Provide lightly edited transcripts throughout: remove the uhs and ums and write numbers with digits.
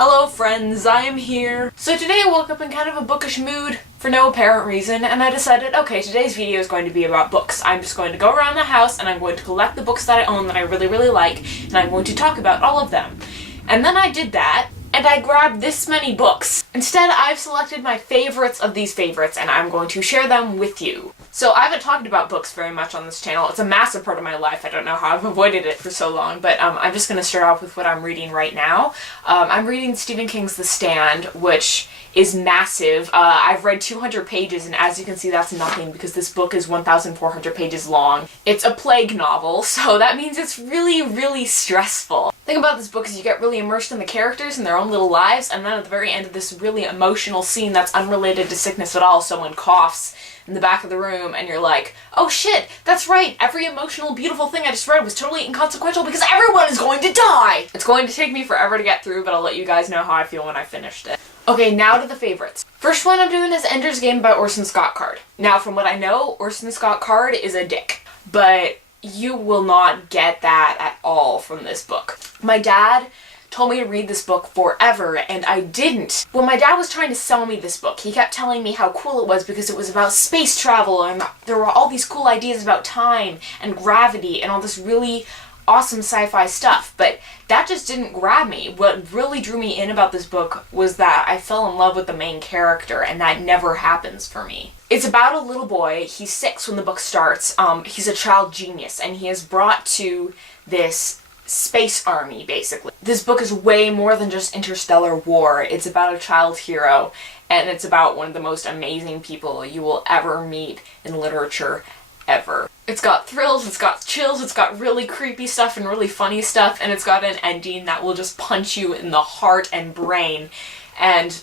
Hello friends, I am here. So today I woke up in kind of a bookish mood for no apparent reason, and I decided, okay, today's video is going to be about books. I'm just going to go around the house and I'm going to collect the books that I own that I really like, and I'm going to talk about all of them. And then I did that, and I grabbed this many books. Instead, I've selected my favorites of these favorites, and I'm going to share them with you. So I haven't talked about books very much on this channel. It's a massive part of my life. I don't know how I've avoided it for so long, but I'm just going to start off with what I'm reading right now. I'm reading Stephen King's The Stand, which is massive. I've read 200 pages, and as you can see, that's nothing because this book is 1,400 pages long. It's a plague novel, so that means it's really stressful. The thing about this book is you get really immersed in the characters and their own little lives, and then at the very end of this really emotional scene that's unrelated to sickness at all, someone coughs in the back of the room, and you're like, oh shit, that's right, every emotional, beautiful thing I just read was totally inconsequential because everyone is going to die! It's going to take me forever to get through, but I'll let you guys know how I feel when I finished it. Okay, now to the favorites. First one I'm doing is Ender's Game by Orson Scott Card. Now, from what I know, Orson Scott Card is a dick, but you will not get that at all from this book. My dad told me to read this book forever, and I didn't. When my dad was trying to sell me this book, he kept telling me how cool it was because it was about space travel, and there were all these cool ideas about time and gravity and all this really awesome sci-fi stuff, but that just didn't grab me. What really drew me in about this book was that I fell in love with the main character, and that never happens for me. It's about a little boy. He's 6 when the book starts. He's a child genius, and he is brought to this space army, basically. This book is way more than just interstellar war. It's about a child hero, and it's about one of the most amazing people you will ever meet in literature ever. It's got thrills, it's got chills, it's got really creepy stuff and really funny stuff, and it's got an ending that will just punch you in the heart and brain. And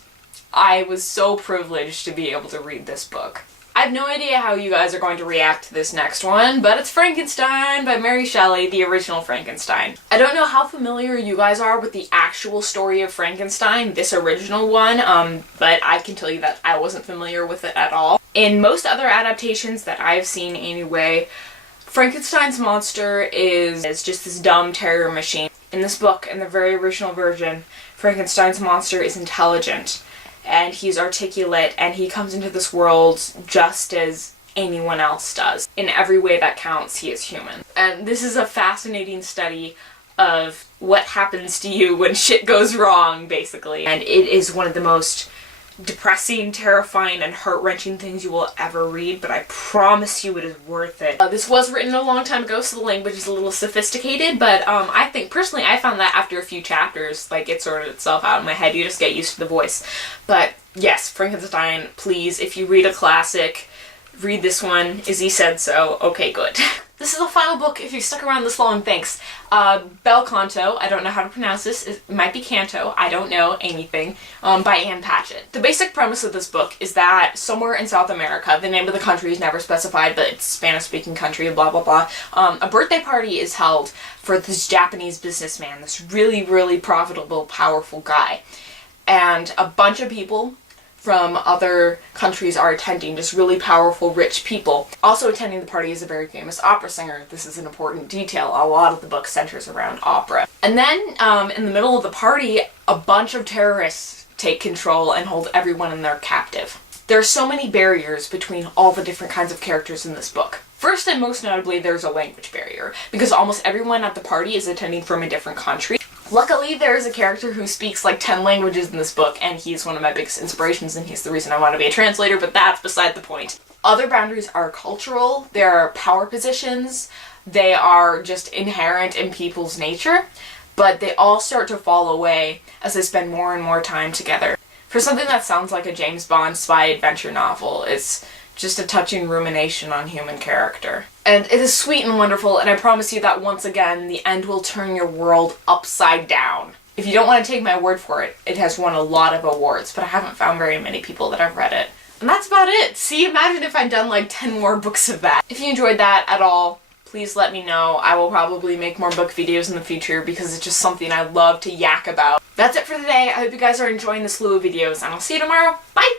I was so privileged to be able to read this book. I have no idea how you guys are going to react to this next one, but it's Frankenstein by Mary Shelley, the original Frankenstein. I don't know how familiar you guys are with the actual story of Frankenstein, this original one, but I can tell you that I wasn't familiar with it at all. In most other adaptations that I've seen anyway, Frankenstein's monster is just this dumb terror machine. In this book, in the very original version, Frankenstein's monster is intelligent, and he's articulate, and he comes into this world just as anyone else does. In every way that counts, he is human. And this is a fascinating study of what happens to you when shit goes wrong, basically. And it is one of the most depressing, terrifying, and heart-wrenching things you will ever read, but I promise you it is worth it. This was written a long time ago, so the language is a little sophisticated, but I think, personally, I found that after a few chapters, like, it sorted itself out in my head. You just get used to the voice. But, yes, Frankenstein, please, if you read a classic, read this one. Izzy said so. Okay, good. This is the final book, if you stuck around this long, thanks. Bel Canto, I don't know how to pronounce this, it might be Canto, I don't know anything, by Ann Patchett. The basic premise of this book is that somewhere in South America, the name of the country is never specified, but it's a Spanish-speaking country, blah blah blah, a birthday party is held for this Japanese businessman, this really profitable, powerful guy. And a bunch of people from other countries are attending, just really powerful, rich people. Also attending the party is a very famous opera singer. This is an important detail. A lot of the book centers around opera. And then, in the middle of the party, a bunch of terrorists take control and hold everyone in their captive. There are so many barriers between all the different kinds of characters in this book. First and most notably, there's a language barrier, because almost everyone at the party is attending from a different country. Luckily, there is a character who speaks like 10 languages in this book, and he's one of my biggest inspirations, and he's the reason I want to be a translator, but that's beside the point. Other boundaries are cultural, there are power positions, they are just inherent in people's nature, but they all start to fall away as they spend more and more time together. For something that sounds like a James Bond spy adventure novel, it's just a touching rumination on human character. And it is sweet and wonderful, and I promise you that once again, the end will turn your world upside down. If you don't want to take my word for it, it has won a lot of awards, but I haven't found very many people that have read it. And that's about it! See, imagine if I'd done like 10 more books of that. If you enjoyed that at all, please let me know. I will probably make more book videos in the future because it's just something I love to yak about. That's it for today. I hope you guys are enjoying the slew of videos, and I'll see you tomorrow. Bye!